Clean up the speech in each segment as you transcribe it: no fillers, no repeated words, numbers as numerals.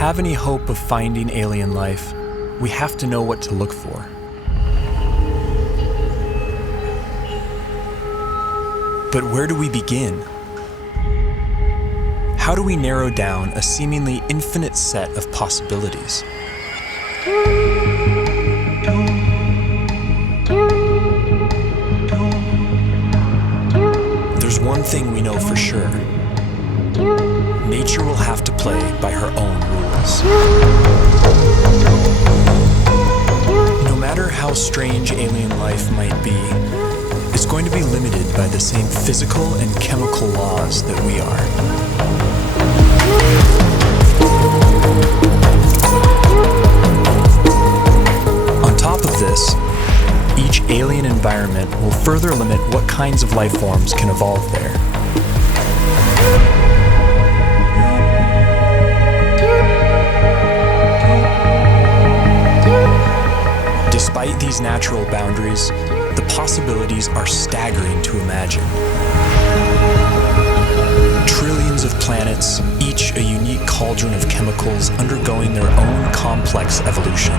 have any hope of finding alien life, we have to know what to look for. But where do we begin? How do we narrow down a seemingly infinite set of possibilities? There's one thing we know for sure. Nature will have to play by her own rules. No matter how strange alien life might be, it's going to be limited by the same physical and chemical laws that we are. On top of this, each alien environment will further limit what kinds of life forms can evolve there. Despite these natural boundaries, the possibilities are staggering to imagine. Trillions of planets, each a unique cauldron of chemicals undergoing their own complex evolution.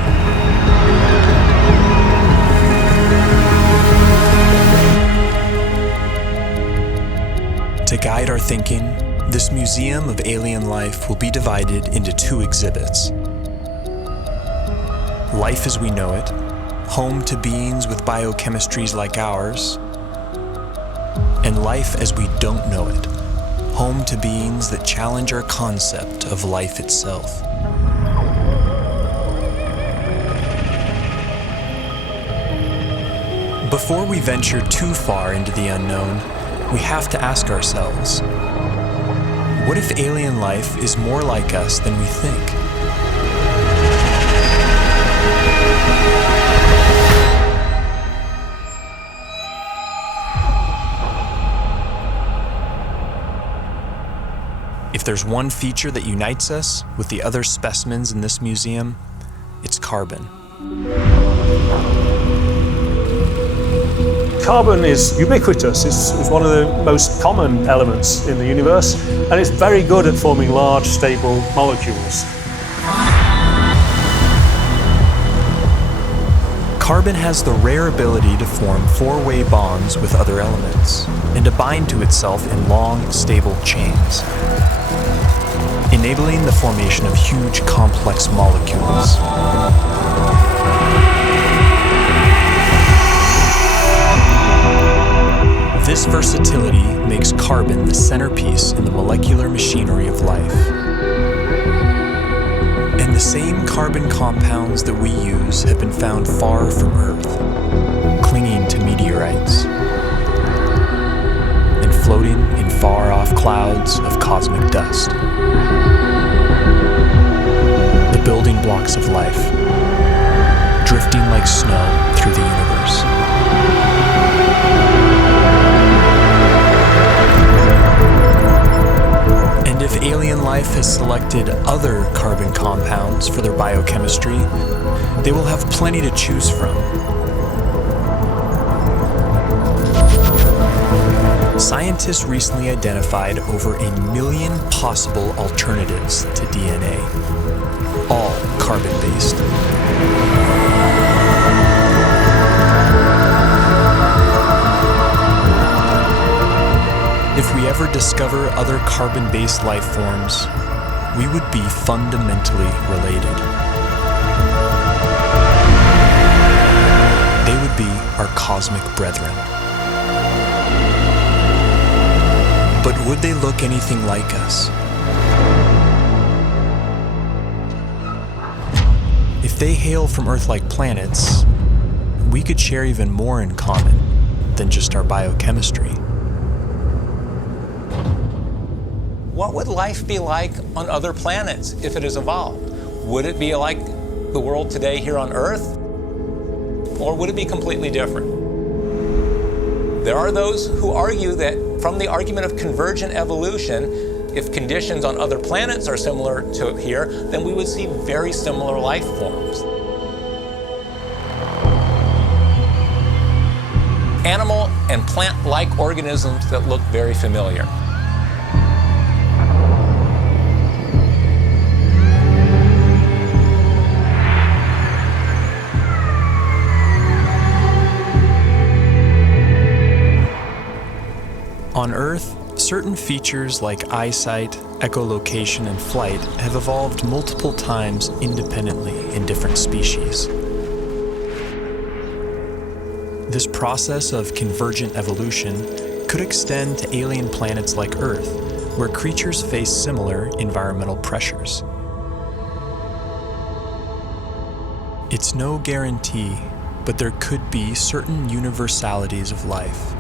To guide our thinking, this museum of alien life will be divided into two exhibits. Life as we know it, home to beings with biochemistries like ours, and life as we don't know it, home to beings that challenge our concept of life itself. Before we venture too far into the unknown, we have to ask ourselves, what if alien life is more like us than we think? If there's one feature that unites us with the other specimens in this museum, it's carbon. Carbon is ubiquitous. It's one of the most common elements in the universe, and it's very good at forming large, stable molecules. Carbon has the rare ability to form four-way bonds with other elements and to bind to itself in long, stable chains, enabling the formation of huge, complex molecules. This versatility makes carbon the centerpiece in the molecular machinery of life. And the same carbon compounds that we use have been found far from Earth, clinging to meteorites, and floating in far-off clouds of cosmic dust. The building blocks of life, drifting like snow through the universe. And if alien life has selected other carbon compounds for their biochemistry, they will have plenty to choose from. Scientists recently identified over 1 million possible alternatives to DNA, all carbon-based. If we ever discover other carbon-based life forms, we would be fundamentally related. They would be our cosmic brethren. But would they look anything like us? If they hail from Earth-like planets, we could share even more in common than just our biochemistry. What would life be like on other planets if it has evolved? Would it be like the world today here on Earth? Or would it be completely different? There are those who argue that from the argument of convergent evolution, if conditions on other planets are similar to here, then we would see very similar life forms. Animal and plant-like organisms that look very familiar. certain features like eyesight, echolocation, and flight have evolved multiple times independently in different species. This process of convergent evolution could extend to alien planets like Earth, where creatures face similar environmental pressures. It's no guarantee, but there could be certain universalities of life.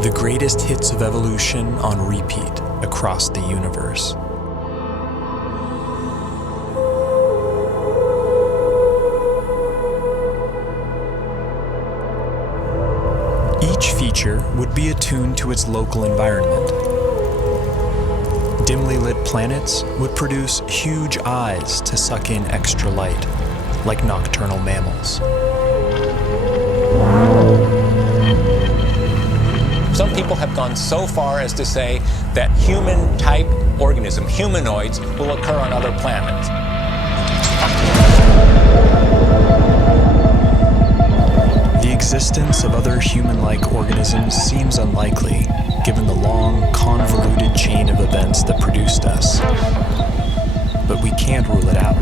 The greatest hits of evolution on repeat across the universe. Each feature would be attuned to its local environment. Dimly lit planets would produce huge eyes to suck in extra light, like nocturnal mammals. Some people have gone so far as to say that human-type organism, humanoids, will occur on other planets. The existence of other human-like organisms seems unlikely, given the long, convoluted chain of events that produced us. But we can't rule it out.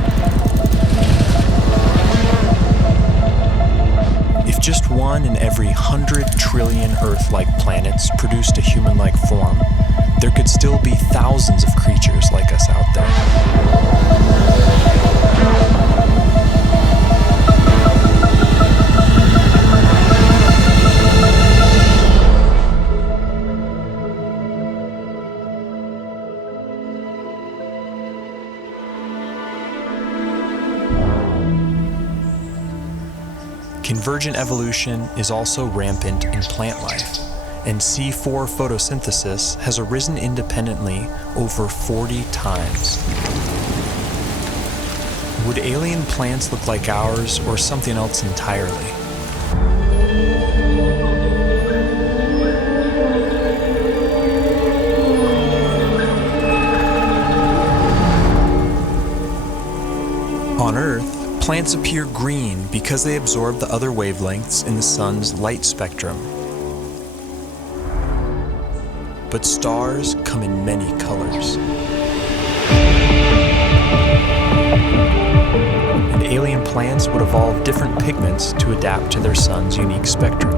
If just one in every 100 trillion Earth-like planets produced a human-like form, there could still be thousands of creatures like us out there. Convergent evolution is also rampant in plant life, and C4 photosynthesis has arisen independently over 40 times. Would alien plants look like ours or something else entirely? On Earth, plants appear green because they absorb the other wavelengths in the sun's light spectrum. But stars come in many colors. And alien plants would evolve different pigments to adapt to their sun's unique spectrum.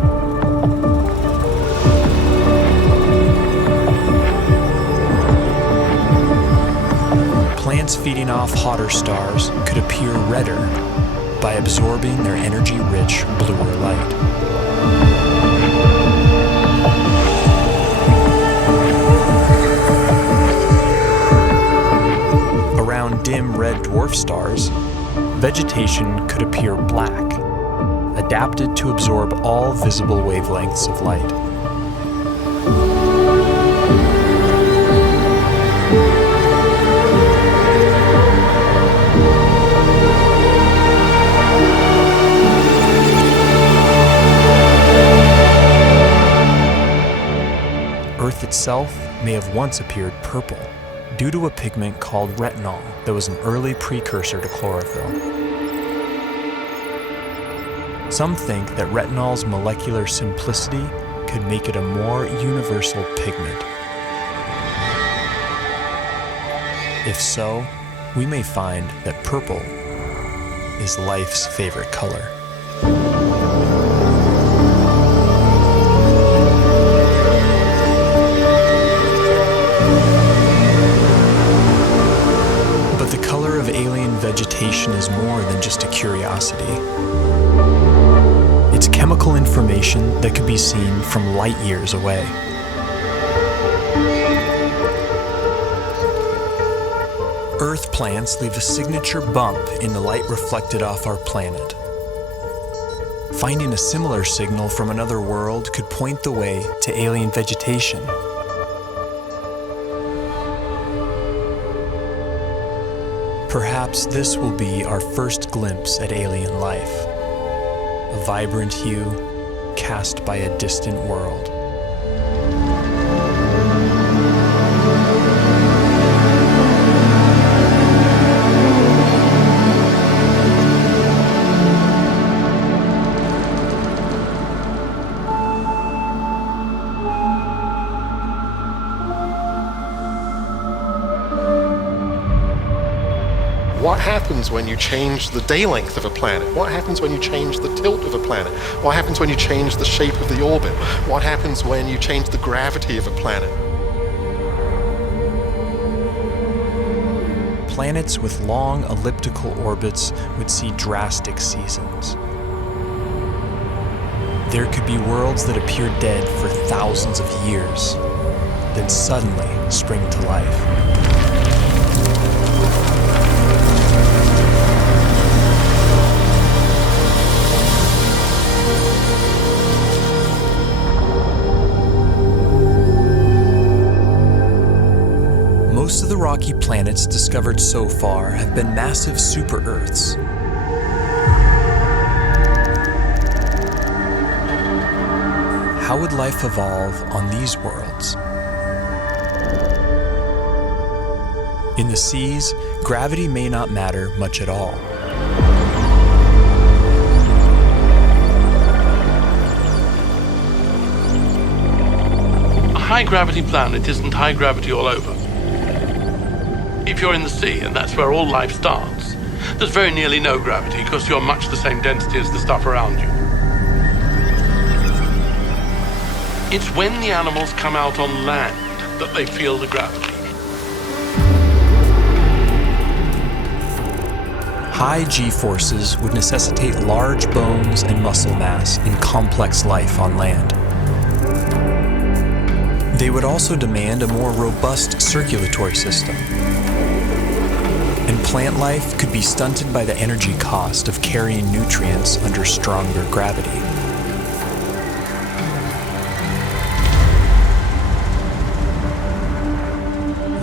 Plants feeding off hotter stars could appear redder by absorbing their energy-rich bluer light. Around dim red dwarf stars, vegetation could appear black, adapted to absorb all visible wavelengths of light. Earth itself may have once appeared purple due to a pigment called retinol that was an early precursor to chlorophyll. Some think that retinol's molecular simplicity could make it a more universal pigment. If so, we may find that purple is life's favorite color. Vegetation is more than just a curiosity. It's chemical information that could be seen from light years away. Earth plants leave a signature bump in the light reflected off our planet. Finding a similar signal from another world could point the way to alien vegetation. Perhaps this will be our first glimpse at alien life, a vibrant hue cast by a distant world. What happens when you change the day length of a planet? What happens when you change the tilt of a planet? What happens when you change the shape of the orbit? What happens when you change the gravity of a planet? Planets with long elliptical orbits would see drastic seasons. There could be worlds that appear dead for thousands of years, then suddenly spring to life. Most of the rocky planets discovered so far have been massive super-Earths. How would life evolve on these worlds? In the seas, gravity may not matter much at all. A high-gravity planet isn't high gravity all over. If you're in the sea, and that's where all life starts, there's very nearly no gravity because you're much the same density as the stuff around you. It's when the animals come out on land that they feel the gravity. High G-forces would necessitate large bones and muscle mass in complex life on land. They would also demand a more robust circulatory system. And plant life could be stunted by the energy cost of carrying nutrients under stronger gravity.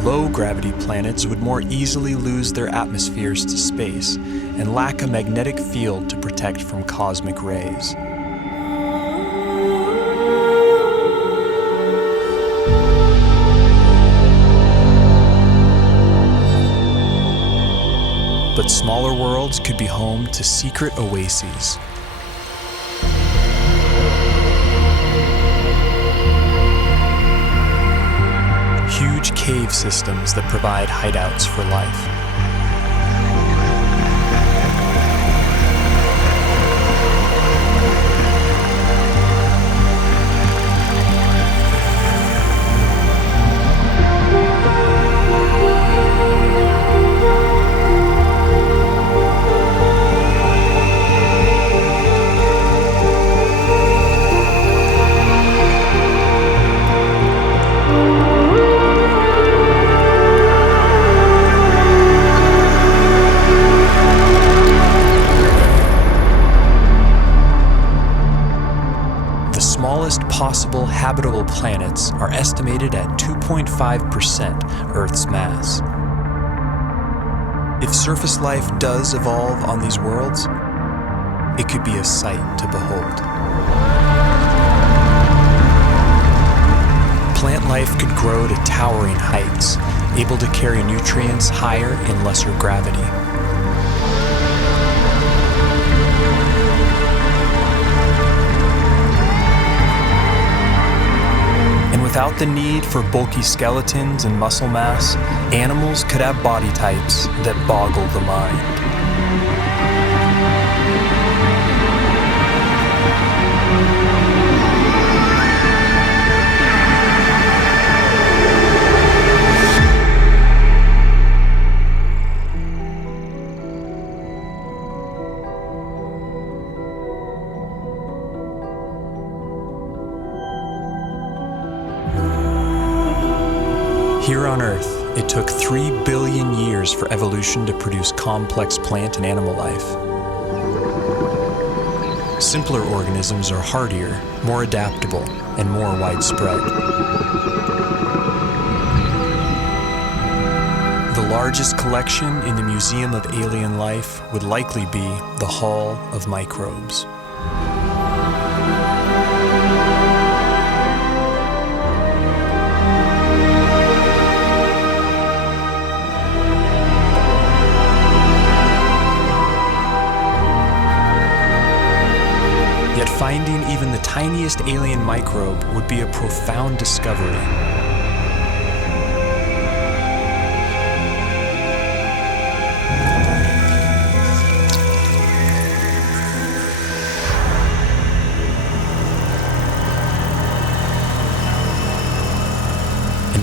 Low-gravity planets would more easily lose their atmospheres to space and lack a magnetic field to protect from cosmic rays. But smaller worlds could be home to secret oases. Huge cave systems that provide hideouts for life. Possible habitable planets are estimated at 2.5% Earth's mass. If surface life does evolve on these worlds, it could be a sight to behold. Plant life could grow to towering heights, able to carry nutrients higher in lesser gravity. Without the need for bulky skeletons and muscle mass, animals could have body types that boggle the mind. Here on Earth, it took 3 billion years for evolution to produce complex plant and animal life. Simpler organisms are hardier, more adaptable, and more widespread. The largest collection in the Museum of Alien Life would likely be the Hall of Microbes. Yet finding even the tiniest alien microbe would be a profound discovery.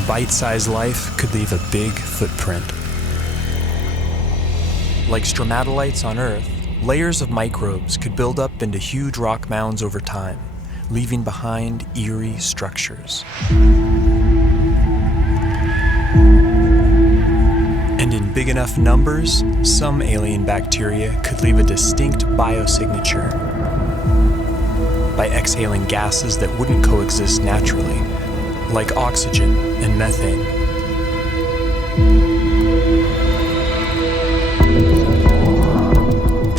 bite-sized life could leave a big footprint. Like stromatolites on Earth, layers of microbes could build up into huge rock mounds over time, leaving behind eerie structures. And in big enough numbers, some alien bacteria could leave a distinct biosignature by exhaling gases that wouldn't coexist naturally, like oxygen and methane.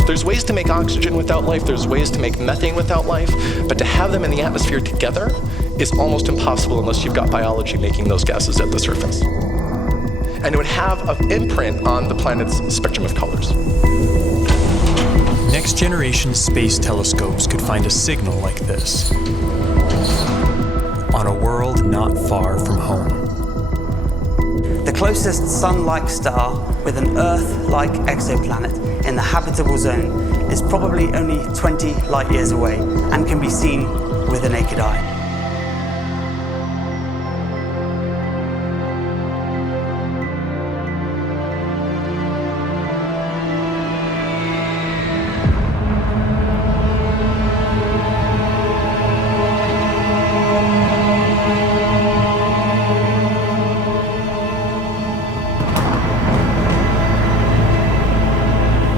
There's ways to make oxygen without life, there's ways to make methane without life, but to have them in the atmosphere together is almost impossible unless you've got biology making those gases at the surface. And it would have an imprint on the planet's spectrum of colors. Next-generation space telescopes could find a signal like this on a world not far from home. The closest Sun-like star with an Earth-like exoplanet in the habitable zone is probably only 20 light years away and can be seen with the naked eye.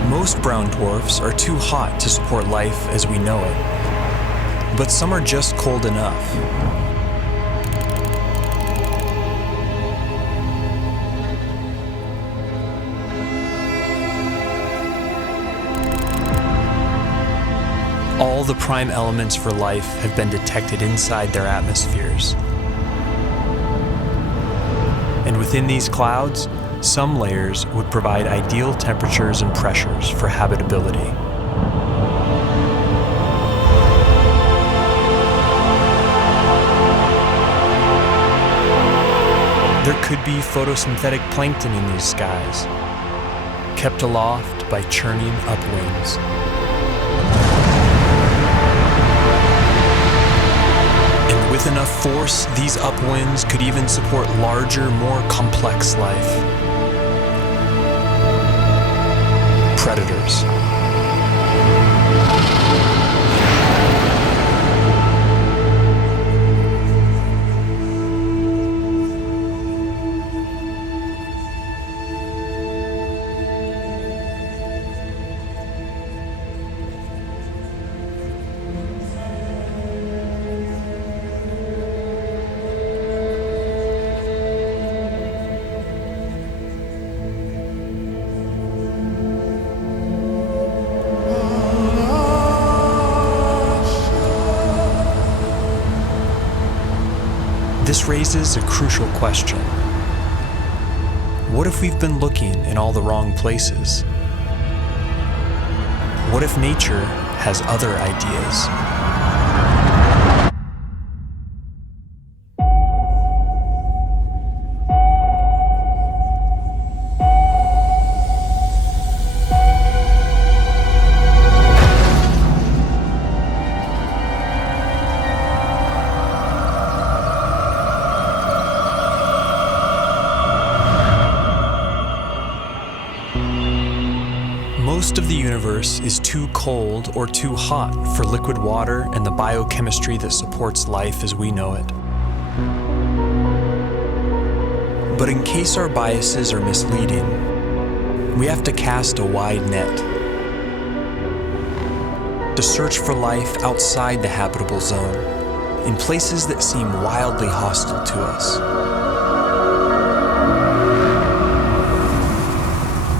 Most brown dwarfs are too hot to support life as we know it, but some are just cold enough. All the prime elements for life have been detected inside their atmospheres. And within these clouds, some layers would provide ideal temperatures and pressures for habitability. There could be photosynthetic plankton in these skies, kept aloft by churning upwinds. And with enough force, these upwinds could even support larger, more complex life. Predators. This raises a crucial question. What if we've been looking in all the wrong places? What if nature has other ideas? Most of the universe is too cold or too hot for liquid water and the biochemistry that supports life as we know it. But in case our biases are misleading, we have to cast a wide net to search for life outside the habitable zone, in places that seem wildly hostile to us.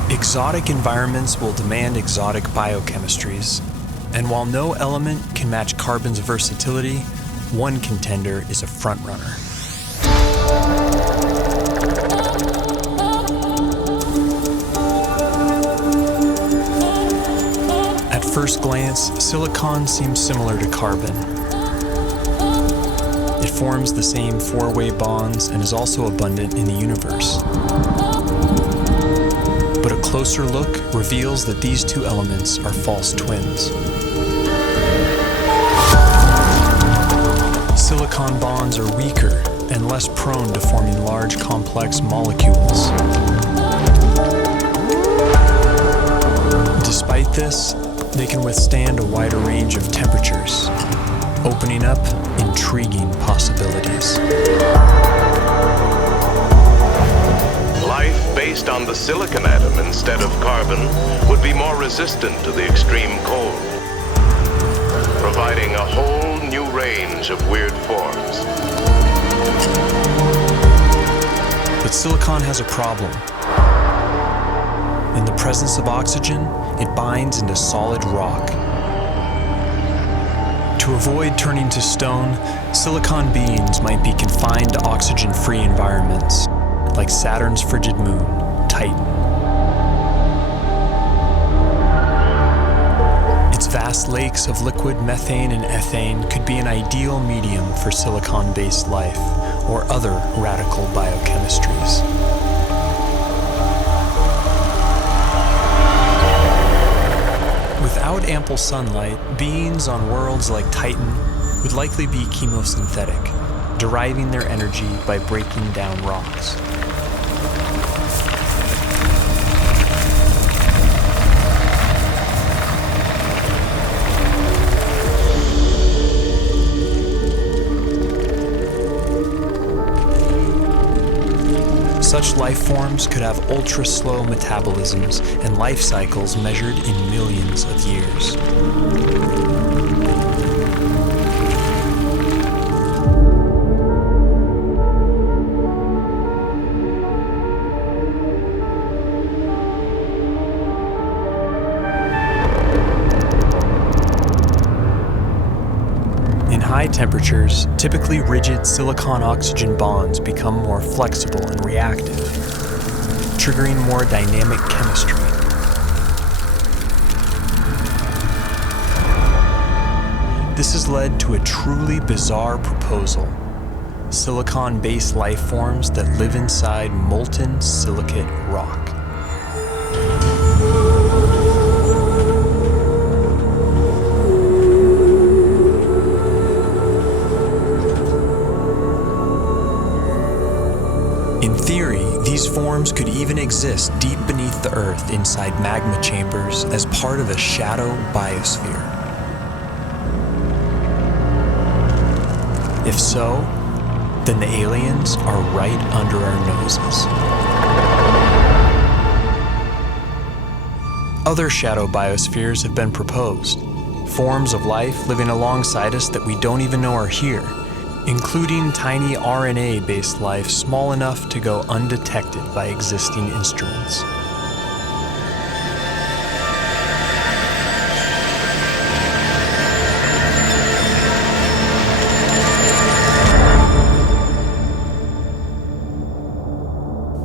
Exotic environments will demand exotic biochemistries, and while no element can match carbon's versatility, one contender is a frontrunner. At first glance, silicon seems similar to carbon. It forms the same four-way bonds and is also abundant in the universe. But a closer look reveals that these two elements are false twins. Silicon bonds are weaker and less prone to forming large, complex molecules. Despite this, they can withstand a wider range of temperatures, opening up intriguing possibilities. Life based on the silicon atom instead of carbon would be more resistant to the extreme cold, providing a whole new range of weird forms. But silicon has a problem. In the presence of oxygen, it binds into solid rock. To avoid turning to stone, silicon beings might be confined to oxygen-free environments, like Saturn's frigid moon, Titan. Its vast lakes of liquid methane and ethane could be an ideal medium for silicon-based life or other radical biochemistries. Without ample sunlight, beings on worlds like Titan would likely be chemosynthetic, deriving their energy by breaking down rocks. Such life forms could have ultra-slow metabolisms and life cycles measured in millions of years. In high temperatures, typically rigid silicon-oxygen bonds become more flexible and reactive, triggering more dynamic chemistry. This has led to a truly bizarre proposal: silicon-based life forms that live inside molten silicate rock. In theory, these forms could even exist deep beneath the Earth inside magma chambers as part of a shadow biosphere. If so, then the aliens are right under our noses. Other shadow biospheres have been proposed, forms of life living alongside us that we don't even know are here, including tiny RNA-based life small enough to go undetected by existing instruments.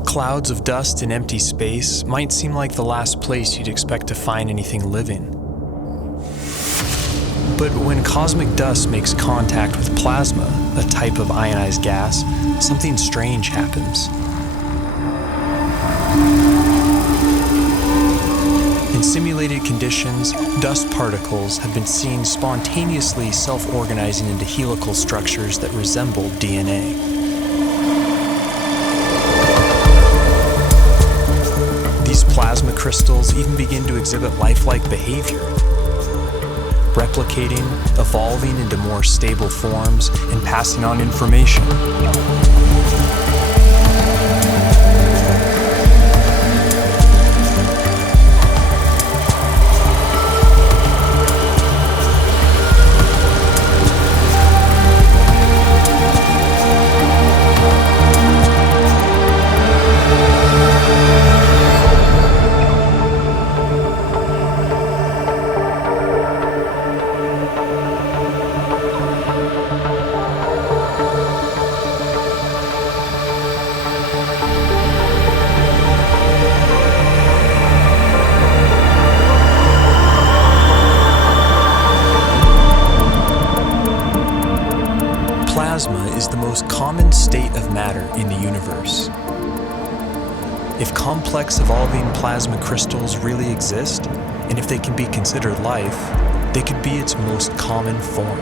Clouds of dust in empty space might seem like the last place you'd expect to find anything living. But when cosmic dust makes contact with plasma, a type of ionized gas, something strange happens. In simulated conditions, dust particles have been seen spontaneously self-organizing into helical structures that resemble DNA. These plasma crystals even begin to exhibit lifelike behavior, replicating, evolving into more stable forms, and passing on information. Plasma is the most common state of matter in the universe. If complex evolving plasma crystals really exist, and if they can be considered life, they could be its most common form.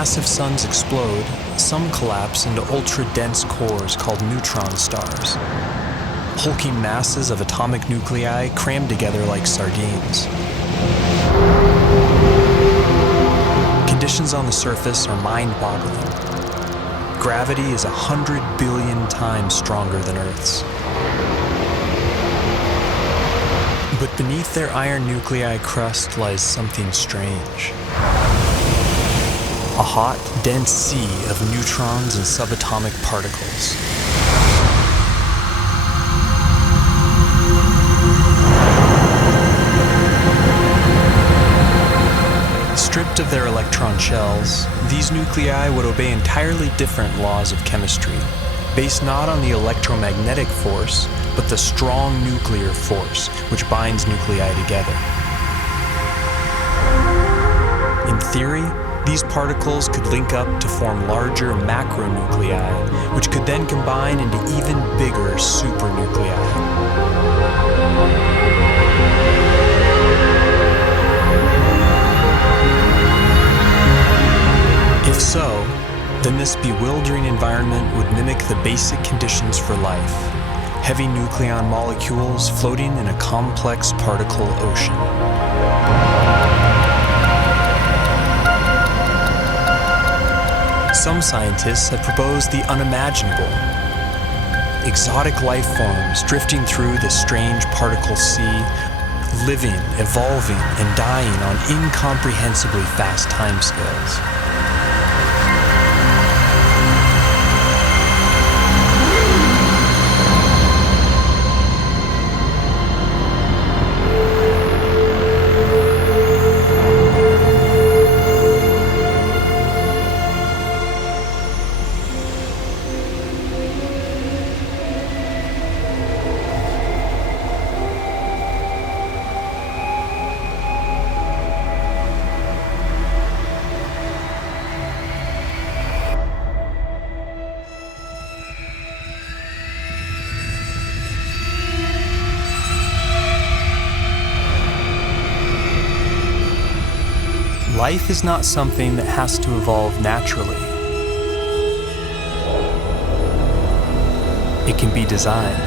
massive suns explode, some collapse into ultra-dense cores called neutron stars. Hulking masses of atomic nuclei crammed together like sardines. Conditions on the surface are mind-boggling. Gravity is 100 billion times stronger than Earth's. But beneath their iron nuclei crust lies something strange. A hot, dense sea of neutrons and subatomic particles. Stripped of their electron shells, these nuclei would obey entirely different laws of chemistry, based not on the electromagnetic force, but the strong nuclear force which binds nuclei together. In theory, these particles could link up to form larger macronuclei, which could then combine into even bigger supernuclei. If so, then this bewildering environment would mimic the basic conditions for life: heavy nucleon molecules floating in a complex particle ocean. Some scientists have proposed the unimaginable: exotic life forms drifting through this strange particle sea, living, evolving, and dying on incomprehensibly fast timescales. Life is not something that has to evolve naturally. It can be designed.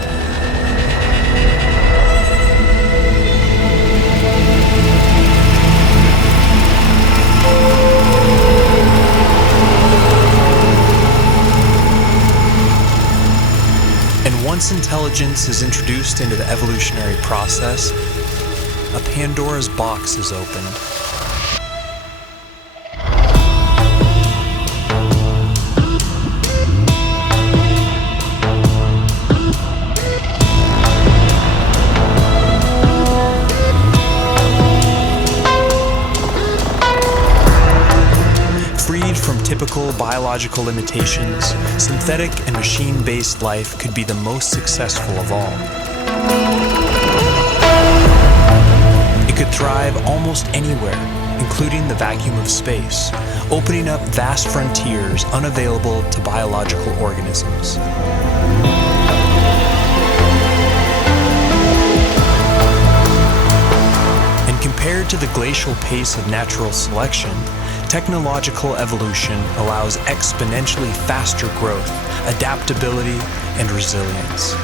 And once intelligence is introduced into the evolutionary process, a Pandora's box is opened. Typical biological limitations, synthetic and machine-based life could be the most successful of all. It could thrive almost anywhere, including the vacuum of space, opening up vast frontiers unavailable to biological organisms. And compared to the glacial pace of natural selection, technological evolution allows exponentially faster growth, adaptability, and resilience.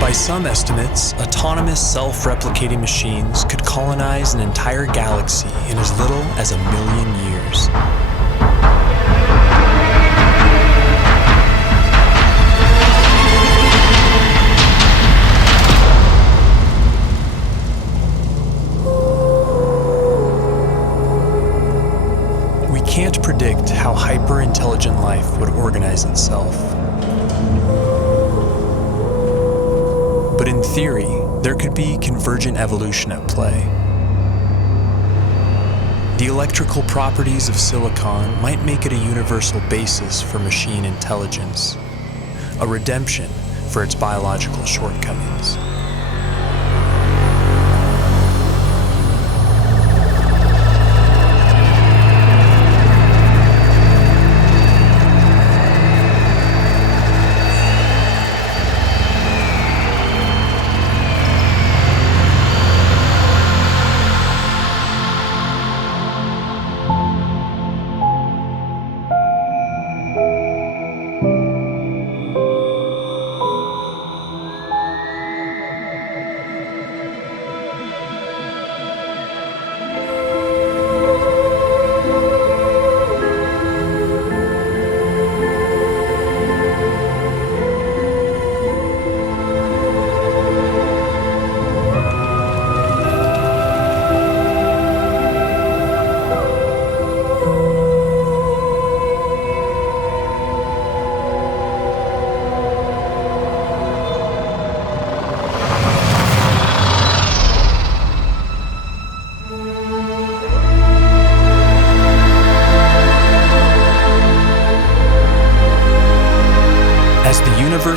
By some estimates, autonomous self-replicating machines could colonize an entire galaxy in as little as 1 million years. Can't predict how hyper-intelligent life would organize itself. But in theory, there could be convergent evolution at play. The electrical properties of silicon might make it a universal basis for machine intelligence, a redemption for its biological shortcomings.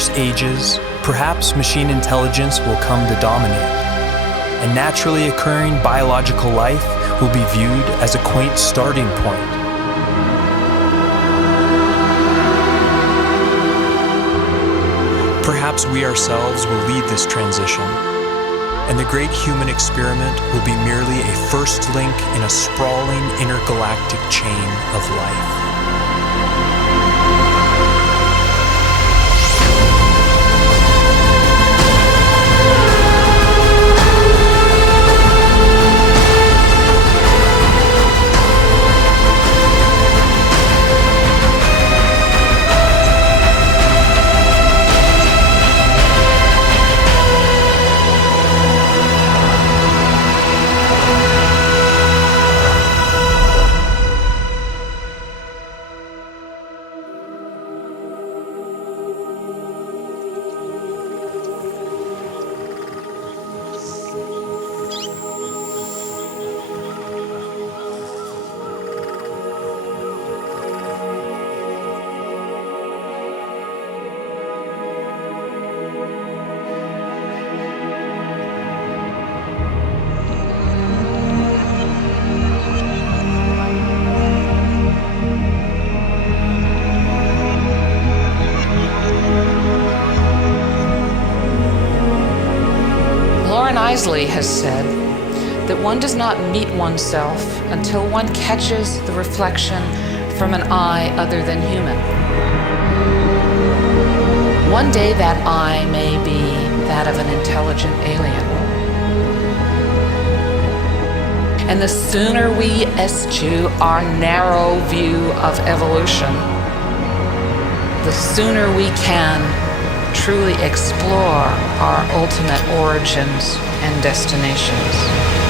universe ages, perhaps machine intelligence will come to dominate, and naturally occurring biological life will be viewed as a quaint starting point. Perhaps we ourselves will lead this transition, and the great human experiment will be merely a first link in a sprawling intergalactic chain of life. Has said that one does not meet oneself until one catches the reflection from an eye other than human. One day that eye may be that of an intelligent alien. And the sooner we eschew our narrow view of evolution, the sooner we can truly explore our ultimate origins and destinations.